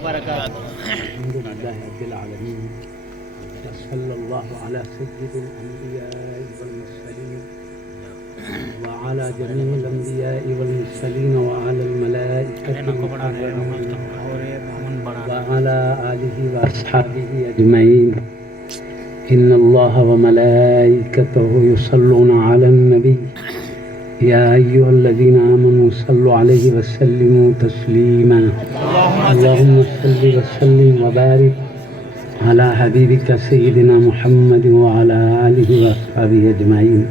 وبرکاتہ. الحمد لله رب العالمين وصلى الله على سيد الأنبياء والمرسلين وعلى جميع الأنبياء والمرسلين وعلى الملائكة المقربين وعلى آله وأصحابه أجمعين. إن الله وملائكته يصلون على النبي يا أيها الذين آمنوا صلوا عليه وسلموا تسليما. اللهم صل وسلم وبارك على حبيبك سيدنا محمد وعلى آله وأصحابه أجمعين.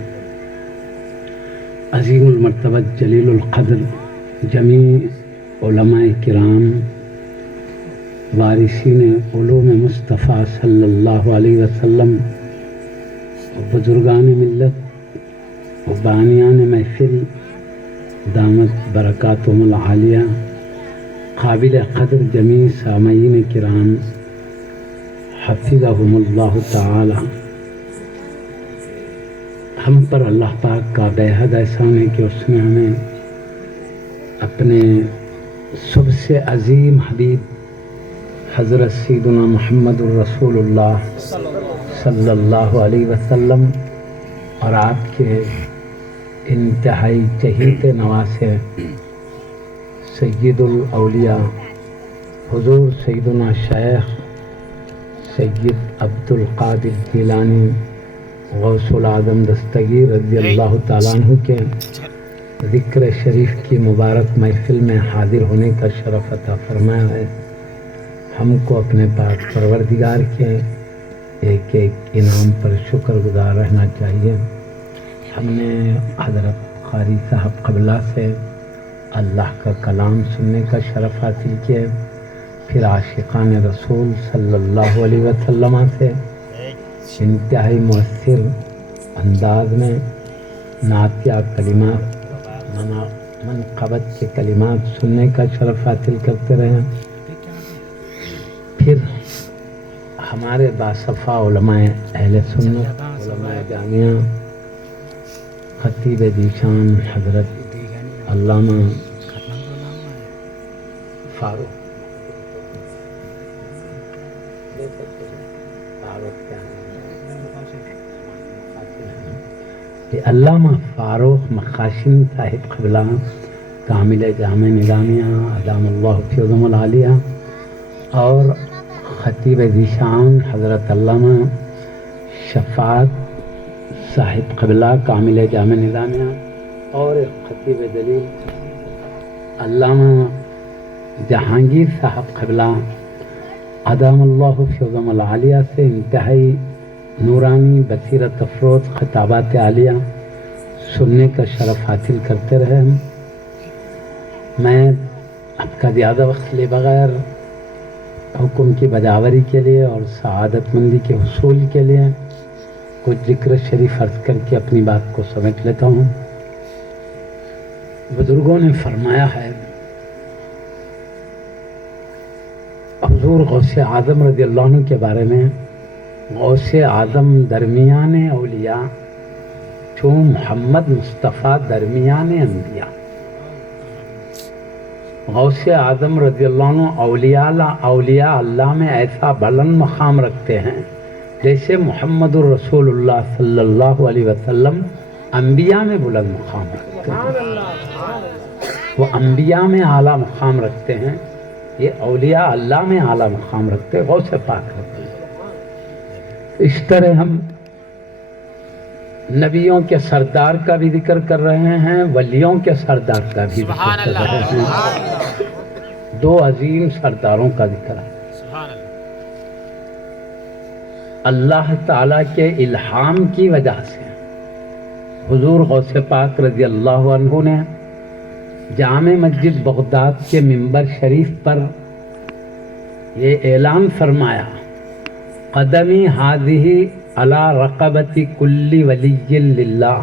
عظیم المرتبہ جلیل القدر جمیع علماء کرام وارثین علوم مصطفیٰ صلی اللہ علیہ وسلم بزرگان ملت و بانیان محفل دامت برکاتہم العالیہ قابل قدر جمیع سامعین کرام حفظہم اللہ تعالی. ہم پر اللہ پاک کا بے حد احسان ہے کہ اس نے ہمیں اپنے سب سے عظیم حبیب حضرت سیدنا محمد الرسول اللہ صلی اللہ علیہ وسلم اور آپ کے انتہائی چہیتے نواسے سید الاولیاء حضور سیدنا شیخ سید عبد القادر جیلانی غوث العظم دستگیر رضی اللہ تعالیٰ عنہ کے ذکر شریف کی مبارک محفل میں حاضر ہونے کا شرف عطا فرمایا ہے. ہم کو اپنے پاک پروردگار کے ایک ایک انعام پر شکر گزار رہنا چاہیے. ہم نے حضرت قاری صاحب قبلہ سے اللہ کا کلام سننے کا شرف حاصل کیا، پھر عاشقان رسول صلی اللہ علیہ وسلم سے انتہائی مؤثر انداز میں نعتیہ کلمات منقبت کے کلمات سننے کا شرف حاصل کرتے رہے. پھر ہمارے باصفا علماء اہل سنت علماء جامعہ خطیب ذیشان حضرت علامہ فاروق علامہ فاروق مخاشن صاحب قبلہ کامل جامع نظامیہ ادام اللہ فیضم العالیہ اور خطیب ذیشان حضرت علامہ شفاعت صاحب قبلہ کامل جامع نظامیہ اور خطیب جلیل علامہ جہانگیر صاحب قبلہ ادام اللہ فیضم العالیہ سے انتہائی نورانی بصیرت افروز خطابات عالیہ سننے کا شرف حاصل کرتے رہے. میں آپ کا زیادہ وقت لے بغیر حکم کی بجاوری کے لیے اور سعادت مندی کے حصول کے لیے کچھ ذکر شریف عرض کر کے اپنی بات کو سمیٹ لیتا ہوں. بزرگوں نے فرمایا ہے حضور غوث اعظم رضی اللہ عنہ کے بارے میں، غوث اعظم درمیان اولیاء چون محمد مصطفیٰ درمیان انبیاء. غوث اعظم رضی اللہ عنہ اولیاء اللہ میں ایسا بلند مقام رکھتے ہیں جیسے محمد الرسول اللہ صلی اللہ علیہ وسلم انبیاء میں بلند مقام رکھتے ہیں. وہ انبیاء میں اعلیٰ مقام رکھتے ہیں، یہ اولیاء اللہ میں اعلیٰ مقام رکھتے ہیں، غوث پاک رکھتے ہیں. اس طرح ہم نبیوں کے سردار کا بھی ذکر کر رہے ہیں، ولیوں کے سردار کا بھی ذکر کر رہے ہیں. دو عظیم سرداروں کا ذکر ہے. اللہ تعالیٰ کے الہام کی وجہ سے حضور غوث پاک رضی اللہ عنہ نے جامع مسجد بغداد کے منبر شریف پر یہ اعلان فرمایا، قدمی ہاذہ علی رقبۃ کل ولی للہ،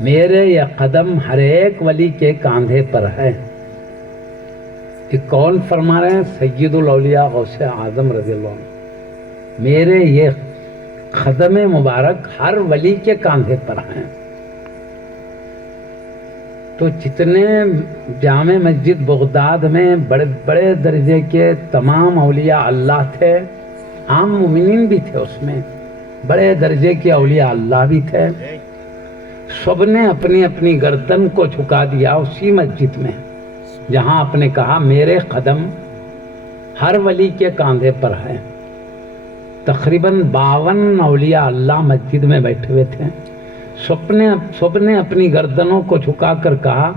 میرے یہ قدم ہر ایک ولی کے کاندھے پر ہے. یہ کون فرما رہے ہیں؟ سید الاولیاء غوث اعظم رضی اللہ عنہ. میرے یہ قدم مبارک ہر ولی کے کاندھے پر ہیں. تو جتنے جامع مسجد بغداد میں بڑے بڑے درجے کے تمام اولیاء اللہ تھے، عام مومنین بھی تھے، اس میں بڑے درجے کے اولیاء اللہ بھی تھے، سب نے اپنی اپنی گردن کو جھکا دیا اسی مسجد میں جہاں آپ نے کہا میرے قدم ہر ولی کے کاندھے پر ہے۔ تقریباً 52 اولیاء اللہ مسجد میں بیٹھے ہوئے تھے، سب نے اپنی گردنوں کو جھکا کر کہا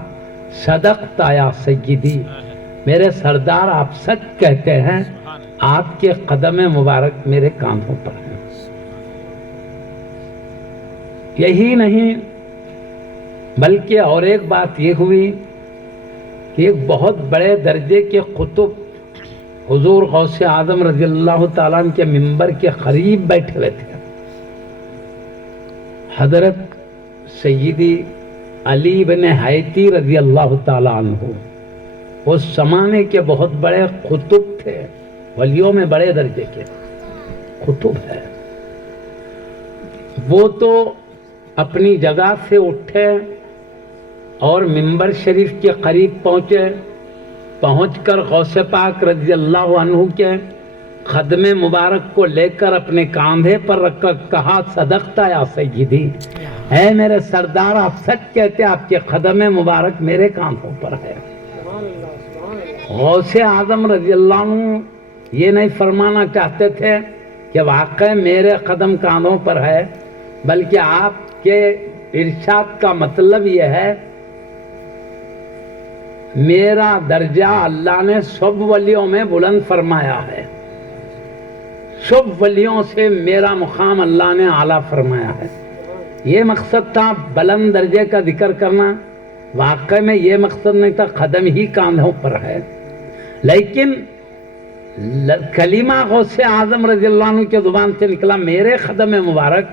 صدقت یا سیدی، میرے سردار آپ سچ کہتے ہیں، آپ کے قدم مبارک میرے کاندھوں پر ہیں۔ یہی نہیں بلکہ اور ایک بات یہ ہوئی کہ ایک بہت بڑے درجے کے قطب حضور غوث اعظم رضی اللہ تعالیٰ عنہ کے منبر کے قریب بیٹھے ہوئے تھے، حضرت سیدی علی بن حیتی رضی اللہ تعالیٰ عنہ، اس زمانے کے بہت بڑے قطب تھے، ولیوں میں بڑے درجے کے قطب ہے۔ وہ تو اپنی جگہ سے اٹھے اور منبر شریف کے قریب پہنچ کر غوث پاک رضی اللہ عنہ کے خدم مبارک کو لے کر اپنے کاندھے پر رکھ کر کہا صدقت یا سیدی، اے میرے سردار آپ سچ کہتے، آپ کے قدم مبارک میرے کاندھوں پر ہے۔ غوث اعظم رضی اللہ عنہ یہ نہیں فرمانا چاہتے تھے کہ واقع میرے قدم کاندھوں پر ہے، بلکہ آپ کے ارشاد کا مطلب یہ ہے میرا درجہ اللہ نے سب ولیوں میں بلند فرمایا ہے، سب ولیوں سے میرا مقام اللہ نے اعلیٰ فرمایا ہے۔ یہ مقصد تھا بلند درجے کا ذکر کرنا، واقع میں یہ مقصد نہیں تھا، قدم ہی کاندھوں پر ہے۔ لیکن کلمہ غوث اعظم رضی اللہ عنہ کے زبان سے نکلا میرے قدم مبارک،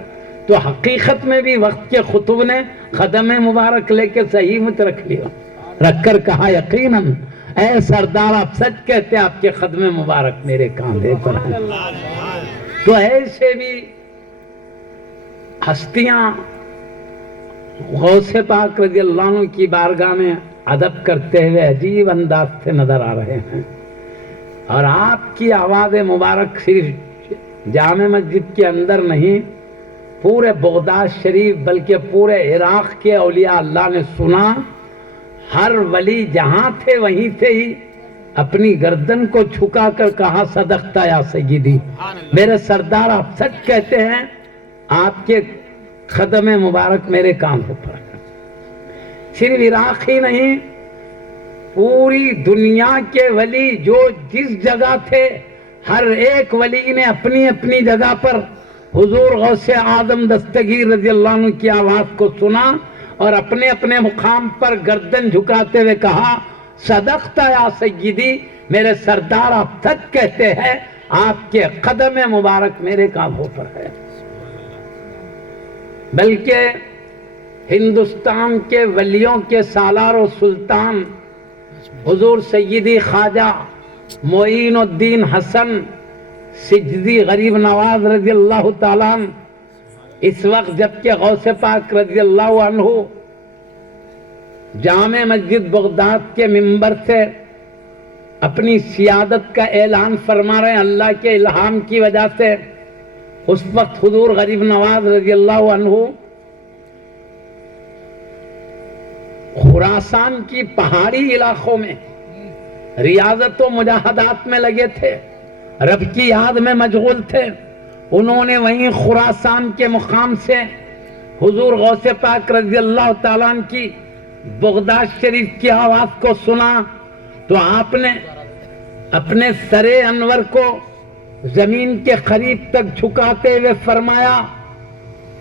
تو حقیقت میں بھی وقت کے خطب نے قدم مبارک لے کے صحیح مت رکھ کر کہا یقیناً اے سردار آپ سچ کہتے آپ کے قدم مبارک میرے کاندھے پر ہیں۔ تو ایسے بھی ہستیاں غوث پاک رضی اللہ عنہ کی بارگاہ میں ادب کرتے ہوئے عجیب انداز سے نظر آ رہے ہیں، اور آپ کی آواز مبارک صرف جامع مسجد کے اندر نہیں، پورے بغداد شریف بلکہ پورے عراق کے اولیاء اللہ نے سنا۔ ہر ولی جہاں تھے وہیں سے ہی اپنی گردن کو جھکا کر کہا صدقت یا سیدی، میرے سردار آپ سچ کہتے ہیں، آپ کے قدم مبارک میرے کاندھوں پر ہے۔ صرف عراق ہی نہیں، پوری دنیا کے ولی جو جس جگہ تھے، ہر ایک ولی نے اپنی اپنی جگہ پر حضور غوث اعظم دستگیر رضی اللہ عنہ کی آواز کو سنا اور اپنے اپنے مقام پر گردن جھکاتے ہوئے کہا صدقت یا سیدی، میرے سردار آپ سچ کہتے ہیں، آپ کے قدم مبارک میرے کاندھوں پر ہے۔ بلکہ ہندوستان کے ولیوں کے سالار و سلطان حضور سیدی خواجہ معین الدین حسن سجدی غریب نواز رضی اللہ تعالیٰ عنہ، اس وقت جبکہ غوث پاک رضی اللہ عنہ جامع مسجد بغداد کے منبر سے اپنی سیادت کا اعلان فرما رہے ہیں اللہ کے الہام کی وجہ سے، اس وقت حضور غریب نواز رضی اللہ عنہ خراسان کی پہاڑی علاقوں میں ریاضت و مجاہدات میں لگے تھے، رب کی یاد میں مشغول تھے۔ انہوں نے وہیں خراسان کے مقام سے حضور غوث پاک رضی اللہ تعالیٰ عنہ کی بغداد شریف کی آواز کو سنا تو آپ نے اپنے سر انور کو زمین کے قریب تک جھکاتے ہوئے فرمایا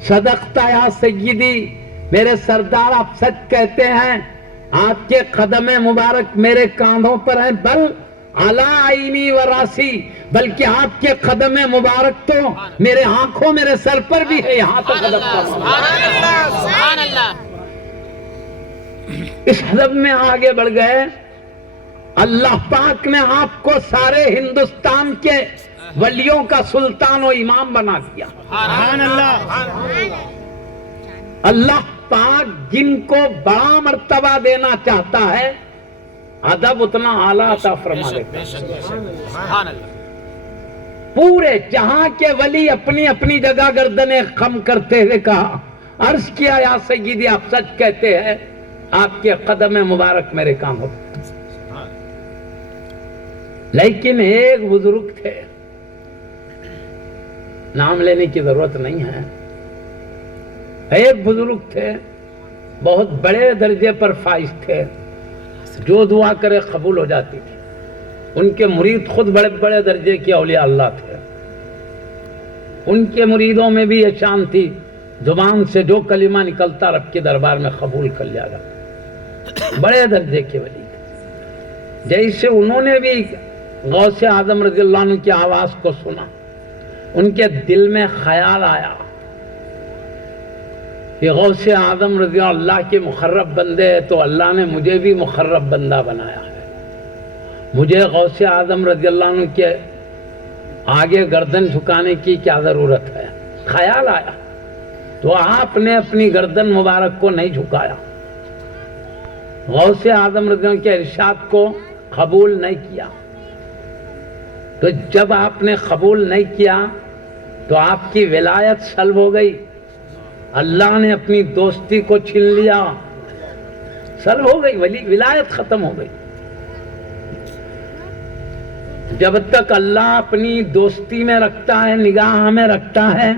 صدقت یا سیدی، میرے سردار آپ سچ کہتے ہیں، آپ کے قدم مبارک میرے کاندھوں پر ہیں، بل علی عینی و راسی، بلکہ آپ کے قدم مبارک تو میرے آنکھوں میرے سر پر بھی ہے، یہاں تک ادب کا سبحان اللہ۔ اس ادب میں آگے بڑھ گئے، اللہ پاک نے آپ کو سارے ہندوستان کے ولیوں کا سلطان و امام بنا دیا۔ سبحان اللہ۔ اللہ پاک جن کو بڑا مرتبہ دینا چاہتا ہے ادب اتنا اعلیٰ عطا فرما دیتا ہے. سبحان اللہ. پورے جہاں کے ولی اپنی اپنی جگہ گردنیں خم کرتے ہوئے کہا، عرض کیا یا سیدی آپ سچ کہتے ہیں، آپ کے قدم مبارک میرے کام ہو. لیکن ایک بزرگ تھے، نام لینے کی ضرورت نہیں ہے، ایک بزرگ تھے بہت بڑے درجے پر فائز تھے، جو دعا کرے قبول ہو جاتی تھی. ان کے مرید خود بڑے بڑے درجے کے اولیاء اللہ تھے. ان کے مریدوں میں بھی یہ شان تھی، زبان سے جو کلمہ نکلتا رب کے دربار میں قبول کر لیا جاتا. بڑے درجے کے ولی تھے. جیسے انہوں نے بھی غوث اعظم رضی اللہ عنہ کی آواز کو سنا، ان کے دل میں خیال آیا کہ غوث اعظم رضی اللہ کے مقرب بندے ہیں تو اللہ نے مجھے بھی مقرب بندہ بنایا ہے، مجھے غوث اعظم رضی اللہ عنہ کے آگے گردن جھکانے کی کیا ضرورت ہے. خیال آیا تو آپ نے اپنی گردن مبارک کو نہیں جھکایا، غوث اعظم رضی اللہ عنہ کے ارشاد کو قبول نہیں کیا. تو جب آپ نے قبول نہیں کیا تو آپ کی ولایت سلب ہو گئی، اللہ نے اپنی دوستی کو چھین لیا، سلب ہو گئی، ولایت ختم ہو گئی. جب تک اللہ اپنی دوستی میں رکھتا ہے، نگاہ میں رکھتا ہے،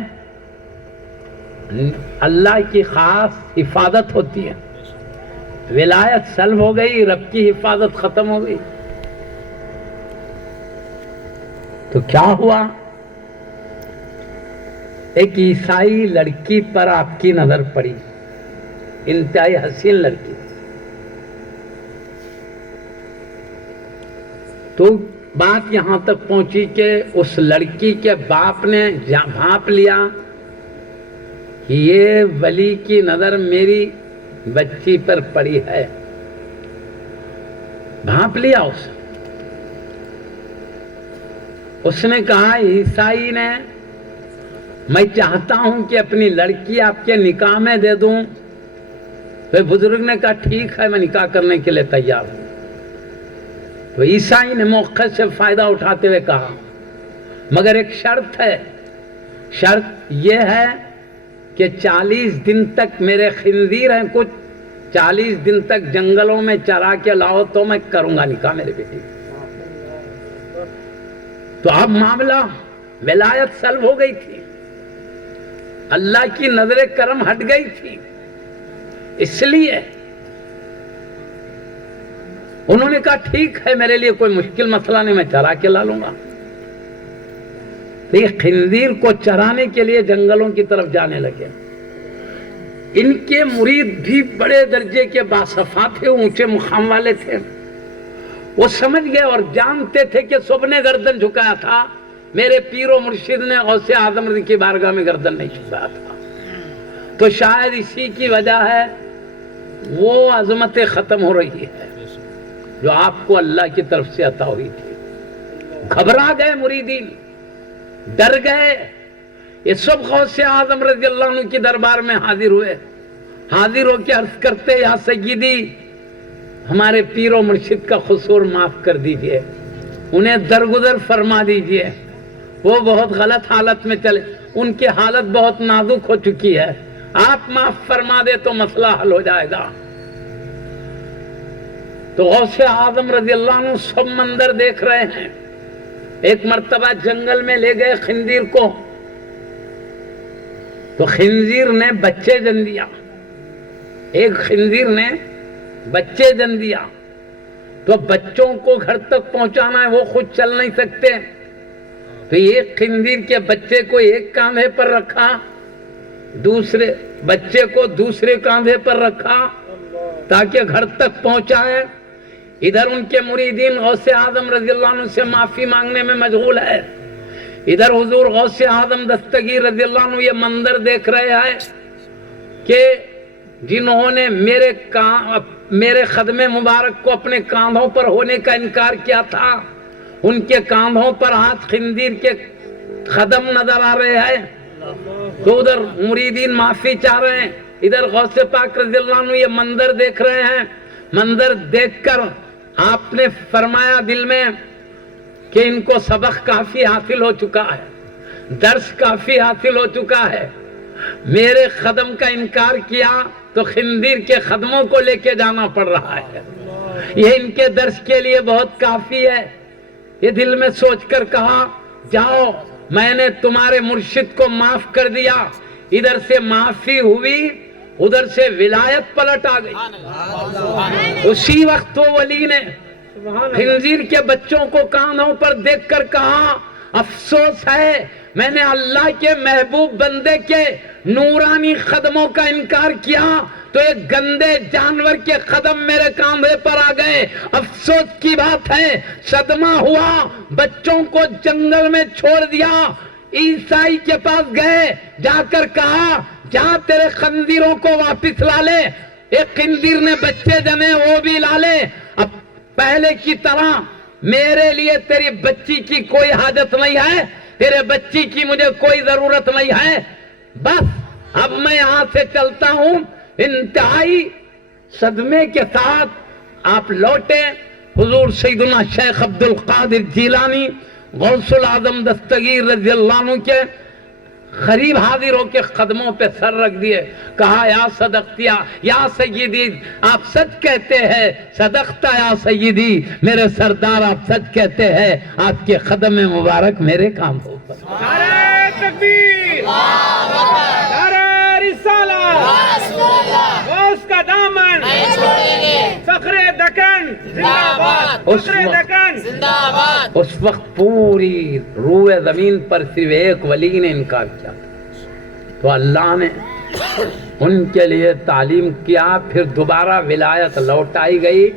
اللہ کی خاص حفاظت ہوتی ہے. ولایت سلب ہو گئی، رب کی حفاظت ختم ہو گئی. تو کیا ہوا؟ ایک عیسائی لڑکی پر آپ کی نظر پڑی، انتہائی حسین لڑکی. تو بات یہاں تک پہنچی کہ اس لڑکی کے باپ نے بھانپ لیا کہ یہ ولی کی نظر میری بچی پر پڑی ہے. بھانپ لیا اس نے کہا عیسائی نے، میں چاہتا ہوں کہ اپنی لڑکی آپ کے نکاح میں دے دوں. تو بزرگ نے کہا ٹھیک ہے، میں نکاح کرنے کے لیے تیار ہوں. تو عیسائی نے موقع سے فائدہ اٹھاتے ہوئے کہا مگر ایک شرط ہے، شرط یہ ہے کہ 40 دن تک میرے خنزیر ہیں کچھ، 40 دن تک جنگلوں میں چرا کے لاؤ تو میں کروں گا نکاح میرے بیٹی. تو اب معاملہ ولایت سلب ہو گئی تھی، اللہ کی نظر کرم ہٹ گئی تھی. اس لیے انہوں نے کہا ٹھیک ہے، میرے لیے کوئی مشکل مسئلہ نہیں، میں چرا کے لا لوں گا. تو یہ خنزیر کو چرانے کے لیے جنگلوں کی طرف جانے لگے. ان کے مرید بھی بڑے درجے کے باصفا تھے، اونچے مقام والے تھے. وہ سمجھ گئے اور جانتے تھے کہ سب نے گردن جھکایا تھا، میرے پیر و مرشد نے غوث اعظم کی بارگاہ میں گردن نہیں جھکایا تھا. تو شاید اسی کی وجہ ہے وہ عظمت ختم ہو رہی ہے جو آپ کو اللہ کی طرف سے عطا ہوئی تھی. گھبرا گئے مریدین، ڈر گئے. یہ سب غوث اعظم رضی اللہ عنہ کی دربار میں حاضر ہوئے. حاضر ہو کے عرض کرتے یا سیدی ہمارے پیر و مرشد کا قصور معاف کر دیجئے، انہیں درگزر فرما دیجئے، وہ بہت غلط حالت میں چلے، ان کی حالت بہت نازک ہو چکی ہے، آپ معاف فرما دے تو مسئلہ حل ہو جائے گا. تو غوث اعظم رضی اللہ عنہ سب منظر دیکھ رہے ہیں. ایک مرتبہ جنگل میں لے گئے خنزیر کو، تو خنزیر نے بچے جن دیا. ایک خنزیر نے بچے جن دیا. تو بچوں کو گھر تک پہنچانا ہے، وہ خود چل نہیں سکتے. تو ایک خنزیر کے بچے کو ایک کاندھے پر رکھا، دوسرے بچے کو دوسرے کاندھے پر رکھا تاکہ گھر تک پہنچائے. ادھر ان کے مریدین غوث اعظم رضی اللہ عنہ سے معافی مانگنے میں مشغول ہے، ادھر حضور غوث اعظم دستگیر رضی اللہ عنہ یہ منظر دیکھ رہے ہیں کہ جنہوں نے میرے خدم مبارک کو اپنے کاندھوں پر ہونے کا انکار کیا تھا، ان کے کاندھوں پر ہاتھ خنزیر کے قدم نظر آ رہے ہیں. تو ادھر مریدین معافی چاہ رہے ہیں. ادھر غوث پاک رضی اللہ عنہ یہ منظر دیکھ رہے ہیں. منظر دیکھ کر آپ نے فرمایا دل میں کہ ان کو سبق کافی حاصل ہو چکا ہے, درس کافی حاصل ہو چکا ہے. میرے قدم کا انکار کیا تو خنزیر کے قدموں کو لے کے جانا پڑ رہا ہے. یہ ان کے درس کے لیے بہت کافی ہے. یہ دل میں سوچ کر کہا جاؤ, میں نے تمہارے مرشد کو معاف کر دیا. ادھر سے معافی ہوئی, ادھر سے ولایت پلٹ آ گئی. اسی وقت وہ ولی نے خنزیر کے بچوں کو کانوں پر دیکھ کر کہا افسوس ہے میں نے اللہ کے محبوب بندے کے نورانی قدموں کا انکار کیا تو ایک گندے جانور کے قدم میرے کاندھے پر آ گئے. افسوس کی بات ہے, صدمہ ہوا, بچوں کو جنگل میں چھوڑ دیا. عیسائی کے پاس گئے, جا کر کہا جا تیرے خنزیروں کو واپس لا لے. ایک خنزیر نے بچے جنے, وہ بھی لا لے. اب پہلے کی طرح میرے لیے تیری بچی کی کوئی حاجت نہیں ہے, تیرے بچی کی مجھے کوئی ضرورت نہیں ہے, بس اب میں یہاں سے چلتا ہوں. انتہائی صدمے کے ساتھ آپ لوٹے. حضور سیدنا شیخ عبد القادر جیلانی غوث العظم دستگیر رضی اللہ عنہ کے قریب حاضر ہو کے قدموں پہ سر رکھ دیے. کہا یا صدقتیا یا سیدی, آپ سچ کہتے ہیں. صدقتا یا سیدی, میرے سردار آپ سچ کہتے ہیں, آپ کے قدم مبارک میرے کام ہو. نعرہ تکبیر, نعرہ رسالت, غوث کا دامن, فخر دکن زندہ باد, فخر دکن زندہ باد. اس وقت پوری روئے زمین پر صرف ایک ولی نے انکار کیا تو اللہ نے ان کے لیے تعلیم کیا. پھر دوبارہ ولایت لوٹائی گئی,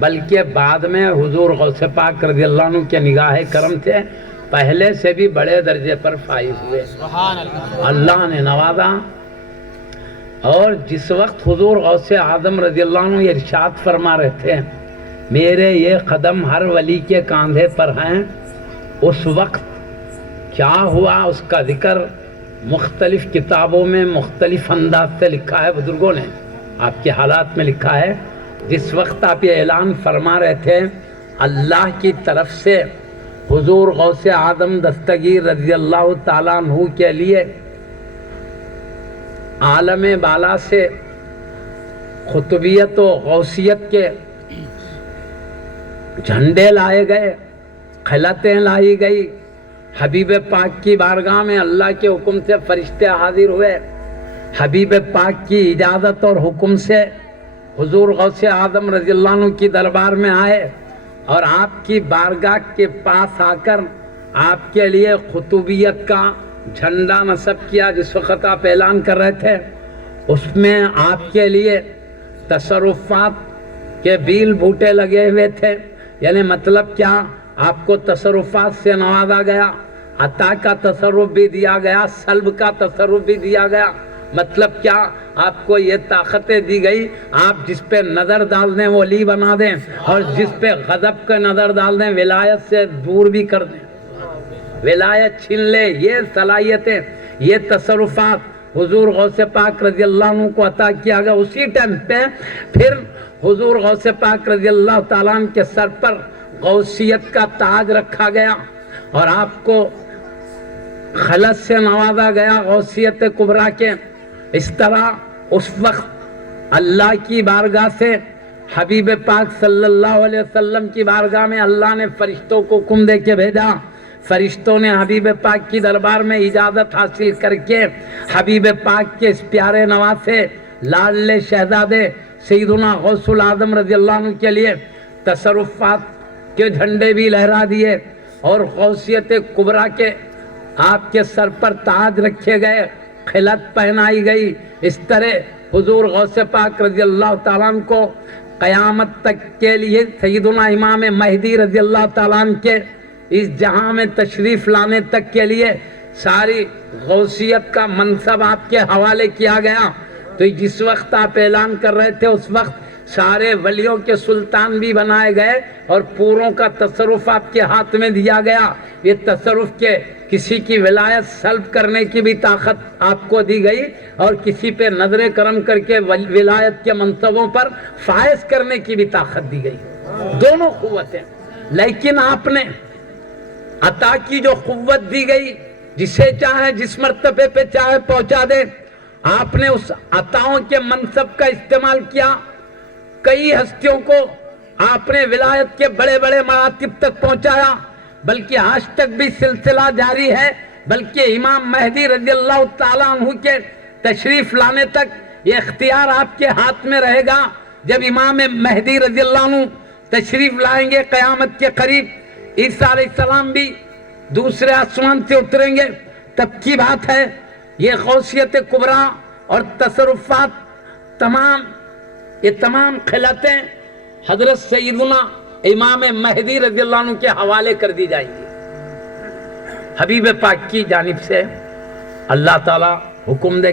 بلکہ بعد میں حضور غوث پاک رضی اللہ عنہ کے نگاہ کرم سے پہلے سے بھی بڑے درجے پر فائز ہوئے. اللہ نے نوازا. اور جس وقت حضور غوث اعظم رضی اللہ عنہ ارشاد فرما رہے تھے میرے یہ قدم ہر ولی کے کاندھے پر ہیں, اس وقت کیا ہوا اس کا ذکر مختلف کتابوں میں مختلف انداز سے لکھا ہے. بزرگوں نے آپ کے حالات میں لکھا ہے. جس وقت آپ یہ اعلان فرما رہے تھے اللہ کی طرف سے حضور غوث اعظم دستگیر رضی اللہ تعالیٰ عنہ کے لیے عالم بالا سے قطبیت و غوثیت کے جھنڈے لائے گئے, خلعتیں لائی گئی. حبیب پاک کی بارگاہ میں اللہ کے حکم سے فرشتے حاضر ہوئے. حبیب پاک کی اجازت اور حکم سے حضور غوث اعظم رضی اللہ عنہ کی دربار میں آئے اور آپ کی بارگاہ کے پاس آ کر آپ کے لیے قطبیت کا جھنڈا نصب کیا. جس وقت آپ اعلان کر رہے تھے اس میں آپ کے لیے تصرفات کے بیل بوٹے لگے ہوئے تھے. یعنی مطلب کیا, آپ کو تصرفات سے نوازا گیا, عطا کا تصرف بھی دیا گیا, سلب کا تصرف بھی دیا گیا. مطلب کیا, آپ کو یہ طاقتیں دی گئی, آپ جس پہ نظر ڈال دیں وہ ولی بنا دیں, اور جس پہ غضب کا نظر ڈال دیں ولایت سے دور بھی کر دیں, ولایت چھین لے. یہ صلاحیتیں, یہ تصرفات حضور غوث پاک رضی اللہ عنہ کو عطا کیا گیا. اسی ٹائم پہ پھر حضور غوث پاک رضی اللہ تعالیٰ عنہ کے سر پر غوثیت کا تاج رکھا گیا اور آپ کو خلعت سے نوازا گیا غوثیت کبریٰ کے. اس طرح اس وقت اللہ کی بارگاہ سے حبیب پاک صلی اللہ علیہ وسلم کی بارگاہ میں اللہ نے فرشتوں کو حکم دے کے بھیجا. فرشتوں نے حبیب پاک کی دربار میں اجازت حاصل کر کے حبیب پاک کے اس پیارے نواسے لاڈلے شہزادے سیدنا غوث العظم رضی اللہ عنہ کے لیے تصرفات کے جھنڈے بھی لہرا دیے اور غوثیت کبریٰ کے آپ کے سر پر تاج رکھے گئے, خلعت پہنائی گئی. اس طرح حضور غوث پاک رضی اللہ تعالیٰ عنہ کو قیامت تک کے لیے سیدنا امام مہدی رضی اللہ تعالیٰ عنہ کے اس جہاں میں تشریف لانے تک کے لیے ساری غوثیت کا منصب آپ کے حوالے کیا گیا. تو جس وقت آپ اعلان کر رہے تھے اس وقت سارے ولیوں کے سلطان بھی بنائے گئے اور پوروں کا تصرف آپ کے ہاتھ میں دیا گیا. یہ تصرف کے کسی کی ولایت سلب کرنے کی بھی طاقت آپ کو دی گئی اور کسی پہ نظر کرم کر کے ولایت کے منصبوں پر فائز کرنے کی بھی طاقت دی گئی، دونوں قوتیں۔ لیکن آپ نے عطا کی جو قوت دی گئی، جسے چاہے جس مرتبے پہ چاہے پہنچا دے، آپ نے اس عطاؤں کے منصب کا استعمال کیا، کئی ہستیوں کو آپ نے ولایت کے بڑے بڑے مراتب تک پہنچایا، بلکہ آج تک بھی سلسلہ جاری ہے، بلکہ امام مہدی رضی اللہ تعالیٰ عنہ کے تشریف لانے تک یہ اختیار آپ کے ہاتھ میں رہے گا۔ جب امام مہدی رضی اللہ عنہ تشریف لائیں گے قیامت کے قریب، عیسیٰ علیہ السلام بھی دوسرے آسمان سے اتریں گے، تب کی بات ہے۔ یہ غوثیت کبریٰ اور تصرفات یہ تمام خلعتیں حضرت سیدنا امام مہدی رضی اللہ عنہ کے حوالے کر دی جائیں گی۔ حبیب پاک کی جانب سے اللہ تعالیٰ حکم دے